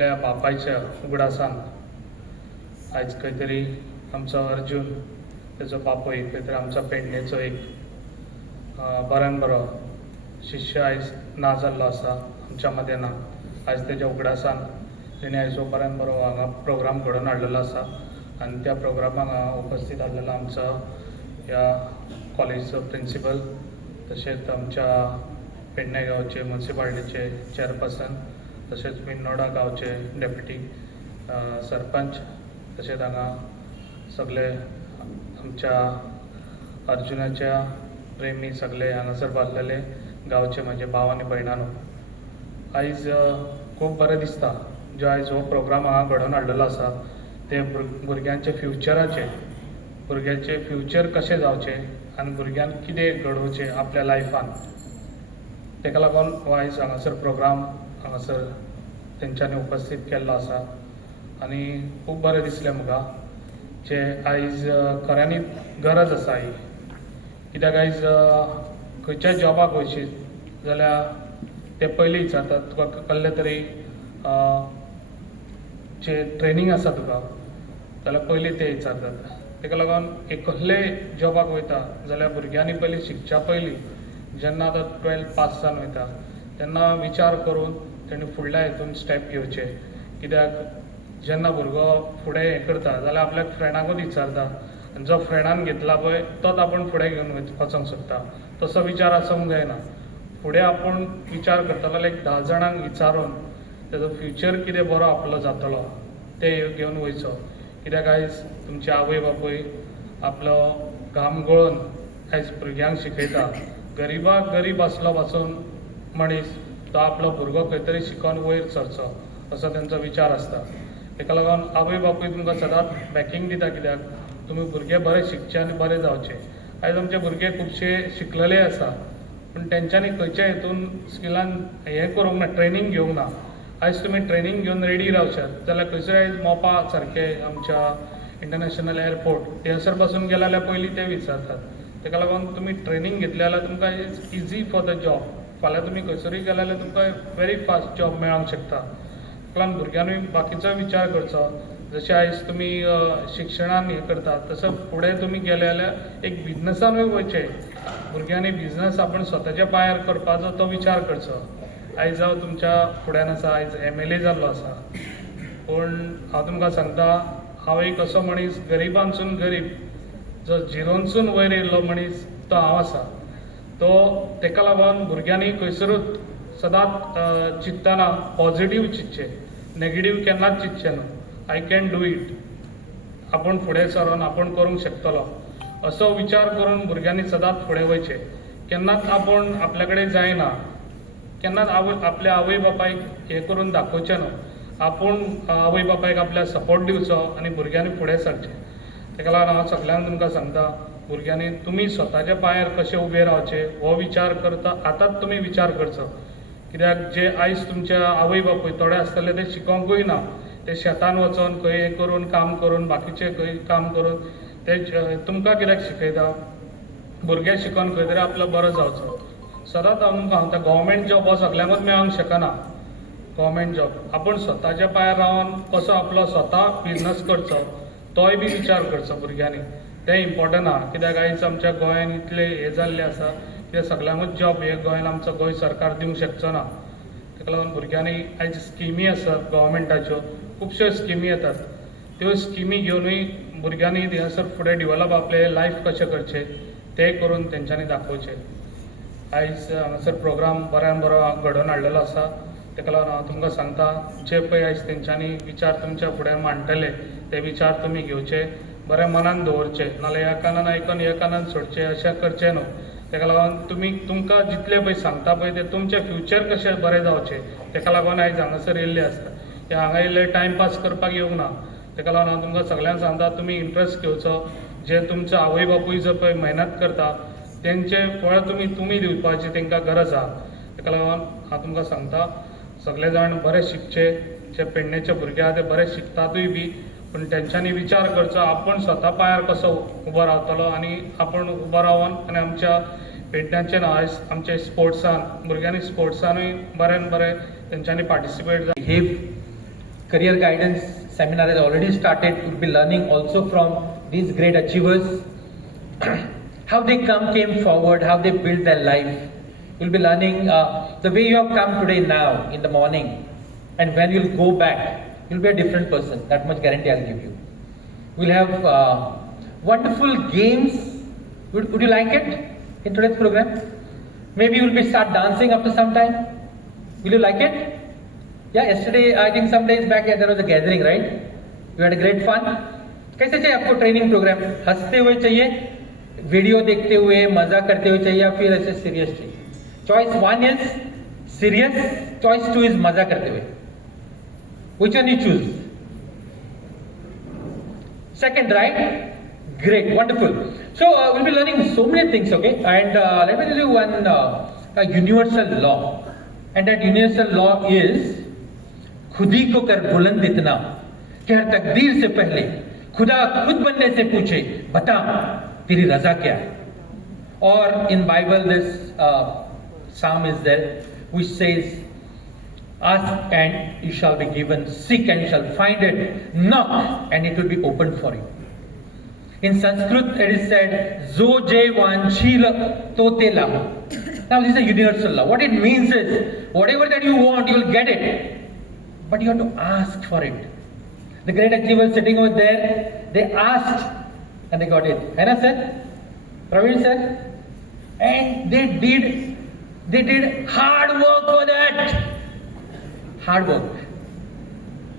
आपल्या बापायच्या उगडासान आज काहीतरी आमचा अर्जुन त्याचो बापूय काहीतरी आमचा पेडणेचो एक बऱ्यान बरो शिष्य आयज ना जाल्लो आसा आमच्या मदें ना. आयज तेज्या उगडासान तेणें आयजो बऱ्यान बरो हांगा प्रोग्राम घडोवन हाडलेलो आसा आनी त्या प्रोग्रामाक हांगा उपस्थित आसलेलो आमचो ह्या कॉलेजचो प्रिंसिपल तशेंच आमच्या पेडणे गांवचे म्युन्सिपालिटीचे चेअरपर्सन तशेंच मिन्नोडा गांवचे डेप्युटी सरपंच तशेंच हांगा सगळे आमच्या अर्जुनाच्या प्रेमी सगळे हांगासर बांदलेले गांवचे म्हजे भाव आनी भयणानो. आयज खूब बरें दिसता जो आयज हो प्रोग्राम हांगा घडोवन हाडलेलो आसा ते भुरग्यांचे फ्युचराचे भुरग्यांचे फ्युचर कशें जावचें आनी भुरग्यांक कितें घडोवचें आपल्या लायफान तेका लागून हो आयज हांगासर प्रोग्राम हांगासर तेंच्यांनी उपस्थित केल्लो आसा आनी खूब बरें दिसलें म्हाका जे आयज खऱ्यांनी गरज आसा ही. कित्याक आयज खंयच्याय जॉबाक वयशी जाल्यार ते पयलीं विचारतात तुका कसलें तरी जे ट्रेनींग आसा तुका जाल्यार पयलीं ते विचारतात. तेका लागून एक कसलेय जॉबाक वयता जाल्यार भुरग्यांनी पयलीं शिकच्या पयलीं जेन्ना आतां 12th पास जावन वयता तेन्ना विचार करून तेणी फुडल्या हितून स्टेप घेवचे. कित्याक जेन्ना भुरगो फुडें हें करता जाल्यार आपल्या फ्रेंडाकूच विचारता आनी जो फ्रेंडान घेतला पळय तोच आपूण फुडें घेवन वचोंक शकता. तसो विचार आसूंक जायना. फुडें आपूण विचार करता जाल्यार एक 10 जाणांक विचारून तेजो फ्युचर कितें बरो आपलो जातलो ते घेवन वयचो. कित्याक आयज तुमचे आवय बापूय आपलो घाम गळोवन आयज भुरग्यांक शिकयता. गरीबाक गरीब आसलो पासून मनीस तो आपलो भुरगो खंय तरी शिकोवन वयर सरचो असो तेंचो विचार आसता. तेका लागून आवय बापूय तुमकां सदांच बॅकींग दिता कित्याक तुमी भुरगे बरे शिकचे आनी बरे जावचे. आयज आमचे भुरगे खुबशे शिकलेले आसा पूण तेंच्यांनी खंयच्या हितून स्किलान हें करूंक ना, ट्रेनींग घेवंक ना. आयज तुमी ट्रेनींग घेवन रेडी रावशात जाल्यार खंयसर आयज मोपा सारके आमच्या इंटरनॅशनल एअरपोर्ट थंयसर पासून गेले जाल्यार पयलीं ते विचारतात. तेका लागून तुमी ट्रेनींग घेतलें जाल्यार तुमकां is easy for the job. फाल्यां तुमी खंयसरूय गेले जाल्यार तुमकां वेरी फास्ट जॉब मेळोंक शकता. ताका लागून भुरग्यांनी बाकीचो विचार करचो. जशें आयज तुमी शिक्षणान हें करतात तसो फुडें तुमी गेले जाल्यार एक बिजनसानूय वयचें. भुरग्यांनी बिजनस आपूण स्वताच्या पांयार करपाचो तो विचार करचो. आयज हांव तुमच्या फुड्यान आसा, आयज MLA जाल्लो आसा पूण हांव तुमकां सांगता हांव एक असो मनीस गरिबांसून गरीब जो झिरोनसून वयर येयल्लो मनीस तो हांव आसा. तो तेका लागून भुरग्यांनी खंयसरूच सदांच चिंततना पॉझिटीव चिंतचें, नेगेटीव केन्नाच चिंतचें न्हू. I can do it. आपूण फुडें सरोन आपूण करूंक शकतलो असो विचार करून भुरग्यांनी सदांच फुडें वयचें. केन्नाच आपूण आपल्या कडेन जायना, केन्नाच आपल्या आवय बापायक हें करून दाखोवचें न्हू. आपूण आवय बापायक आपल्या सपोर्ट दिवचो आनी भुरग्यांनी फुडें सरचें. तेका लागून हांव सगळ्यांक तुमकां सांगता भुरग्यांनी तुमी स्वताच्या पांयार कशें उबें रावचें हो विचार करता आतांच तुमी विचार करचो. कित्याक जे आयज तुमच्या आवय बापूय थोडे आसतले ते शिकोंकूय ना. ते शेतान वचोन खंय हें करून काम करून बाकीचें खंय काम करून ते तुमकां कित्याक शिकयता. भुरगे शिकोन खंय तरी आपलो बरो जावचो. सदांच हांव तुमकां सांगता गव्हर्मेंट जॉब हो सगळ्यांकूच मेळोंक शकना. गव्हर्मेंट जॉब आपूण स्वताच्या पांयार रावन कसो आपलो स्वता बिजनस करचो तोय बी विचार करचो भुरग्यांनी. तें इम्पॉर्टंट आहा. कित्याक आयज आमच्या गोंयांत इतले हें जाल्लें आसा की सगळ्यांकूच जॉब हे गोंयांत आमचो गोंय सरकार दिवंक शकचो ना. तेका लागून भुरग्यांनी आयज स्किमी आसात गव्हर्मेंटाच्यो खुबश्यो स्किमी येतात. त्यो स्किमी घेवनूय भुरग्यांनी थंयसर फुडें डिवेलप आपलें लायफ कशें करचें तें करून तेंच्यांनी दाखोवचें. आयज हांगासर प्रोग्राम बऱ्यान बरो घडोवन हाडलेलो आसा. तेका लागून हांव तुमकां सांगता जे पळय आयज तेंच्यांनी विचार तुमच्या फुडें मांडटले ते विचार तुमी घेवचे, बरें मनान दवरचे. नाल्यार ह्या कानान आयकून ह्या कानान सोडचें अशें करचें न्हू. तेका लागून तुमकां जितलें पळय सांगता पळय तें तुमचें फ्युचर कशें बरें जावचें तेका लागून आयज हांगासर येयल्ले आसता. ते हांगा येयल्ले टायमपास करपाक येवंक ना. तेका लागून हांव तुमकां सगळ्यांक सांगता तुमी इंट्रस्ट घेवचो. जे तुमचो आवय बापूय जो पळय मेहनत करता तेंचें फळ तुमी दिवपाची तेंकां गरज आहा. तेका लागून हांव तुमकां सांगता सगळे जाण बरें शिकचे. जे पेडणेचे भुरगे आहा ते बरें शिकतातूय बी पूण तेंच्यांनी विचार करचो आपूण स्वता पांयार कसो उबो रावतलो आनी आपूण उबो रावन आनी आमच्या पेडण्याचें नांव आयज आमच्या स्पोर्ट्सान भुरग्यांनी स्पोर्ट्सानूय बरें तेंच्यांनी participate behave career guidance seminar has already started. We'll be learning also from these great achievers, how they came forward, how they built their life. You'll be learning the way you have come today now in the morning, and when you'll go back, you'll be a different person. That much guarantee I'll give you. We'll have wonderful games. Would you like it in today's program? Maybe you'll be start dancing after some time. Will you like it? Yeah, yesterday, I think some days back, there was a gathering, right? You had a great fun. कैसे चाहिए आपको training programme? हंसते हुए चाहिए, video देखते हुए, मजा करते हुए चाहिए, या फिर ऐसे सीरियस चाहिए? Choice 1 is serious, choice 2 is मजा करते हुए. Which one you choose? Second, right? Great, wonderful. So we'll be learning so many things, okay? And let me tell you one a universal law. And that universal law is खुद ही को कर बुलंद इतना कि हर तकदीर से पहले खुदा खुद बनने से पूछे, बता तेरी रजा क्या है. और in Bible this psalm is there which says, ask and you shall be given, seek and you shall find it, knock and it will be opened for you. In Sanskrit it is said, zo je vanchila tote lahu. Now this is a universal law. What it means is, whatever that you want, you will get it. But you have to ask for it. The great achievers sitting over there, they asked and they got it. Hai na sir? Praveen sir? And they did hard work for that. Hard work.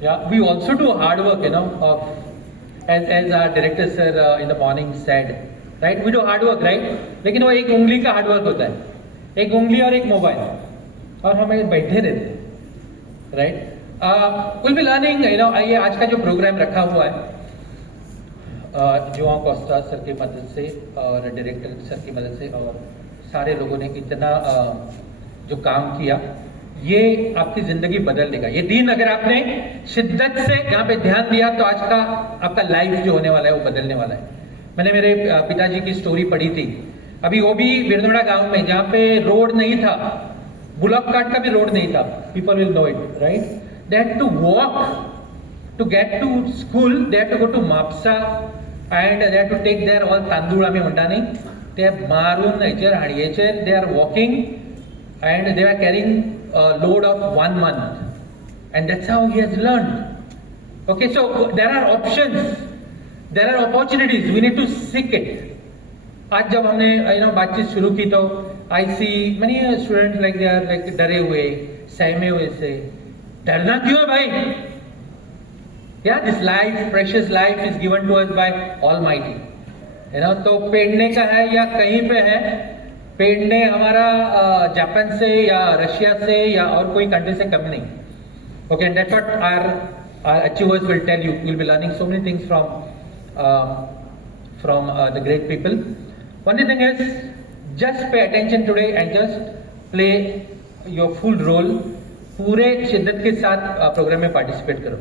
Yeah, we also do hard work, you know, as our director sir in the morning said, right? We do hard work, right? लेकिन वो एक उंगली का hard work होता है, एक उंगली और एक मोबाइल, और हमें बैठे रहते, right? Will be learning, you know, ये आज का जो प्रोग्राम रखा हुआ है जोआ कोस्टा सर की मदद से और डायरेक्टर सर की मदद से और सारे लोगों ने इतना जो काम किया, ये आपकी जिंदगी बदल देगा. ये दिन अगर आपने शिद्दत से यहाँ पे ध्यान दिया तो आज का आपका लाइफ जो होने वाला है वो बदलने वाला है. मैंने मेरे पिताजी की स्टोरी पढ़ी थी, अभी वो भी बिरनोड़ा गांव में, जहाँ पे रोड नहीं था, बुलक कार्ट का भी रोड नहीं था. People will know it, right? They had to walk to get to school, they had to go to Mapusa and they had to take their all तांदूळ आम्ही म्हणटा न्ही ते मारून हेचेर हाडयेचेर they are walking and they were carrying a load of 1 month, and that's how he has learned. Okay, so there are options, there are opportunities, we need to seek it. आज जब हमने बातचीत शुरू की तो I see many students like they are like डरे हुए, सहमे हुए से. डरना क्यों है भाई? Yeah, this life, precious life is given to us by Almighty. तो पेड़ने का है या कहीं पे है, पेड़ने हमारा जापान से या रशिया से या और कोई कंट्री से कम नहीं. Okay, and that's what our achievers will tell you. Will be learning so many things from the great people. One thing is just pay attention today and just play your full role. पूरे शिद्दत के साथ programme में participate करो.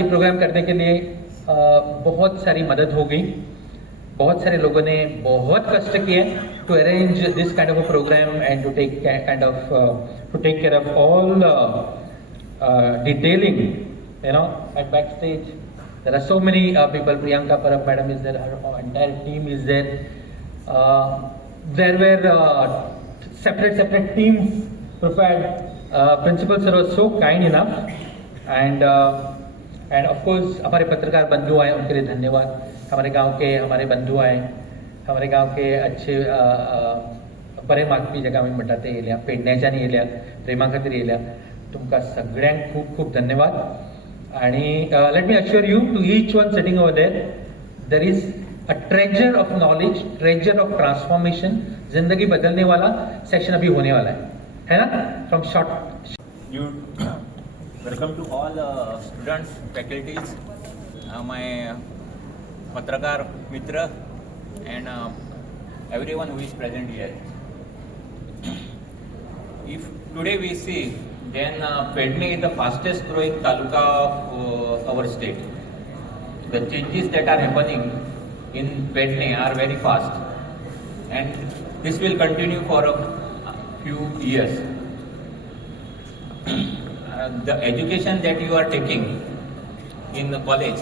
एक programme करने के लिए बहुत सारी मदद हो गई, बहुत सारे लोगों ने बहुत कष्ट किए to arrange this kind of a program and to take care of all detailing, at backstage. There are so many people. Priyanka Parab madam is there, her entire team is there. There were separate teams prepared. Principal sir was so kind enough, and of course हमारे पत्रकार बंधु आए, उनके लिए धन्यवाद. हमारे गांव के हमारे बंधु आए, हमारे गांव के अच्छे बरे मागपी जगह आम्ही म्हणटा ते येयल्या, पेडण्याच्यानी येयल्या, प्रेमा खातीर येयल्या. तुमकां सगळ्यांक खूब खूब धन्यवाद. आणि let me assure you to each one sitting over there is a treasure of knowledge, treasure of transformation. जिंदगी बदलने वाला सेशन अभी होने वाला है ना? From short You welcome to all students, faculties, my Patrakar Mitra, and everyone who is present here. If today we see, then Pedne is the fastest growing taluka of our state. The changes that are happening in Pedne are very fast, and this will continue for a few years. the education that you are taking in the college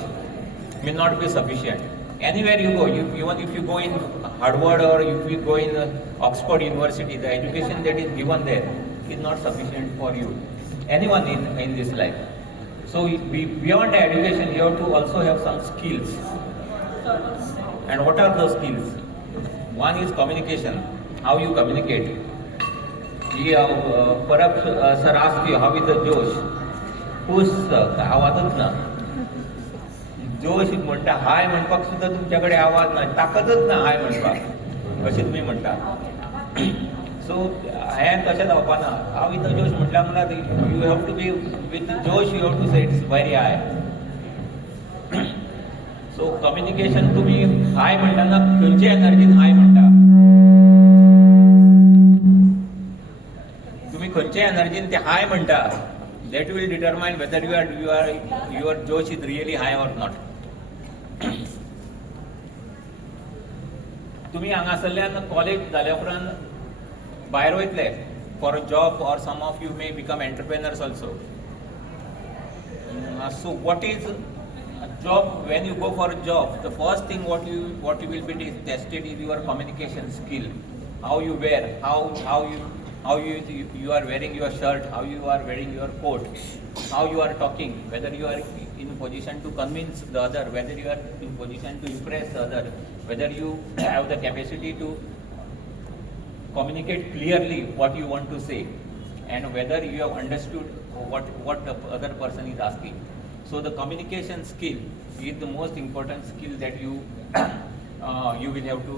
may not be sufficient. Anywhere you go, even if you go in Harvard or if you go in Oxford University, the education that is given there is not sufficient for you, anyone in this life. So beyond the education, you have to also have some skills. And what are those skills? One is communication, how you communicate. Perhaps sir asked you, how is the Josh? Who's आवाजच ना. जोश म्हणटा, हाय म्हणपाक सुद्धा तुमच्याकडे आवाज ना, ताकदच ना हाय म्हणपाक, अशें तुमी म्हणटा. सो हें तशें जावपाना. हांव विथ जोश म्हटल्यार म्हणल्यार you have to be with जोश, you have to say it's very high. So communication तुम्ही हाय म्हणटाना खंयच्या एनर्जीन हाय म्हणटा, तुम्ही खंयच्या एनर्जीन ते हाय म्हणटा, that will determine whether your Josh is really high or not. तुम्ही हांगासरल्यान कॉलेज जाल्या उपरांत भायर वयतले for a job, or some of you may become entrepreneurs also. So what is a job? When you go for a job, the first thing what you will be tested is your communication skill. How you wear, how you are wearing your shirt, how you are wearing your coat, how you are talking, whether you are in position to convince the other, whether you are in position to impress the other, whether you have the capacity to communicate clearly what you want to say, and whether you have understood what the other person is asking. So the communication skill is the most important skill that you will have to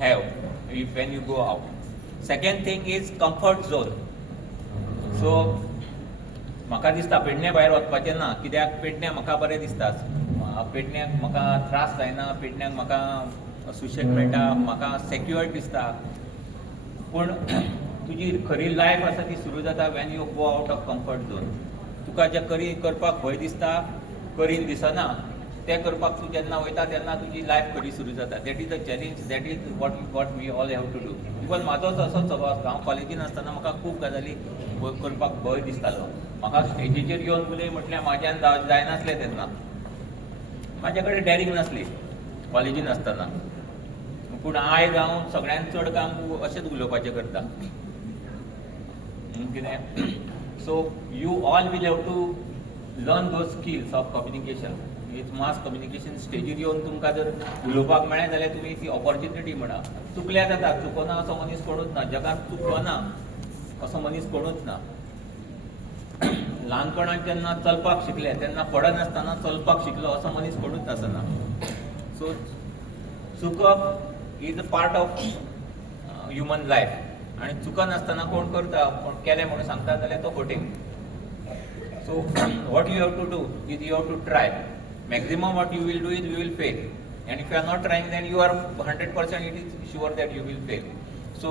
have when you go out. Second thing is comfort zone. So म्हाका दिसता पेडण्या भायर वचपाचें ना, कित्याक पेडण्या म्हाका बरें दिसता. पेडण्याक म्हाका त्रास जायना, पेडण्याक म्हाका सुशेग मेळटा, म्हाका सेक्युअर्ड दिसता. पूण तुजी खरी लायफ आसा ती सुरू जाता when you go out of comfort zone. तुका जें करपाक भंय दिसता, करीन दिसना, तें करपाक तूं जेन्ना वयता तेन्ना तुजी लायफ खरी सुरू जाता. That is the challenge, that is what we all have to do. Even म्हाजोच असोच स्वभाव. हांव कॉलेजीन आसतना म्हाका खूब गजाली करपाक भंय दिसतालो. म्हाका स्टेजीचेर येवन उलय म्हटल्यार म्हाज्यान जायनासलें तेन्ना. म्हाजे कडेन डॅरिंग नासली कॉलेजीन आसतना. पूण आयज हांव सगळ्यांत चड काम अशेंच उलोवपाचें करता. कितें? So you all will have to learn those skills of communication. It's mass communication. स्टेजीर येवन तुमकां जर उलोवपाक मेळ्ळें जाल्यार तुमी ती ऑपॉर्च्युनिटी म्हणा. चुकल्या जाता, चुकोना असो मनीस कोणूच ना. जगात चुकना असो मनीस कोणूच ना. ल्हानपणांत जेन्ना चलपाक शिकले तेन्ना पडनासतना चलपाक शिकलो असो मनीस कोणूच आसना. सो चुकप is a part of human life. आनी चुकनासतना कोण करता, कोण केलें म्हणून सांगता जाल्यार तो फटींग. So what you have to do is you have to try. Maximum what you will do is you will fail. And if you are not trying, then you are 100% it is sure that you will fail. So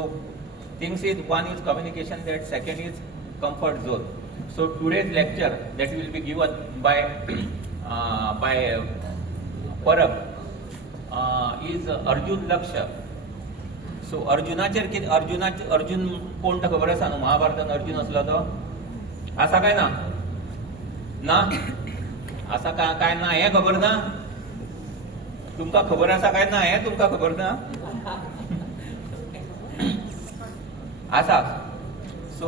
things is, one is communication, that second is comfort zone. So today's lecture that will be given by Parab is Arjun Laksha. So Arjun कोण तो खबर आसा न्हू? महाभारतान अर्जुन असलो तो आसा काय ना? ना आसा काय ना हें खबर ना? तुमकां खबर आसा काय ना हें तुमकां खबर ना? आसा. सो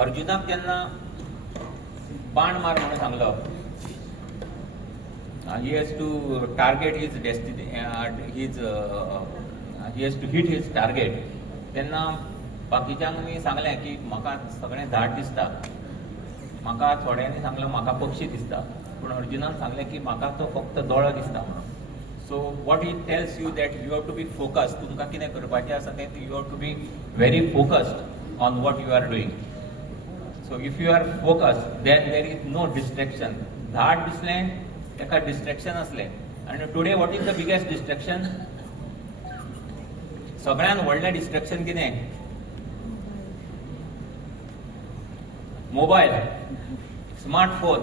अर्जुनाक जेन्ना बाण मार म्हणून सांगलो, he has to target his destiny, he has to hit his target. तेन्ना बाकीच्यांक मी सांगलें की म्हाका सगळें झाड दिसता, म्हाका थोड्यांनी सांगलें म्हाका पक्षी दिसता, पूण अर्जुनान सांगलें की म्हाका तो फक्त दोळो दिसता म्हणून. So what it tells you that you have to be focused. तुमकां कितें करपाचें आसा तें you have to be very focused on what you are doing. So if you are focused then there is no distraction. झाड दिसलें तेका distraction असलें. आनी today what is the biggest distraction? सगळ्यान व्हडलें डिस्ट्रॅक्शन कितें? Mobile, smartphone.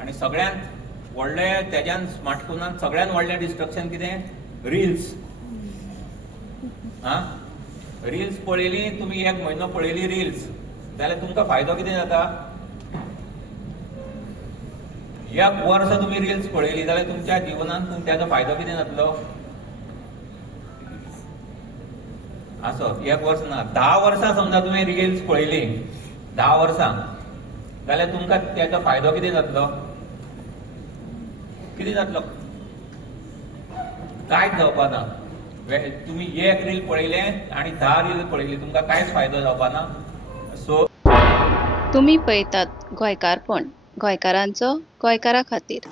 आनी सगळ्यांत व्हडलें तेज्यान स्मार्टफोनान सगळ्यान व्हडलें डिस्ट्रॅक्शन कितें? रिल्स. रिल्स पळयली तुम्ही 1 म्हयनो पळयली रिल्स जाल्यार तुमकां फायदो कितें जाता? 1 वर्स तुम्ही रिल्स पळयली जाल्यार तुमच्या जिवनांत त्याचो फायदो कितें जातलो? असो 1 वर्स ना 10 वर्सां समजा तुम्ही रिल्स पळयली 10 वर्सां जाल्यार तुमकां त्याचो फायदो कितें जातलो? कितें जातलो? कांयच जावपा ना. तुम्ही 1 रील पळयले आनी 10 रील पळयली तुमकां कांयच फायदो जावपा ना. सो तुम्ही पळयतात गोंयकारपण गोंयकारांचो गोंयकारा खातीर.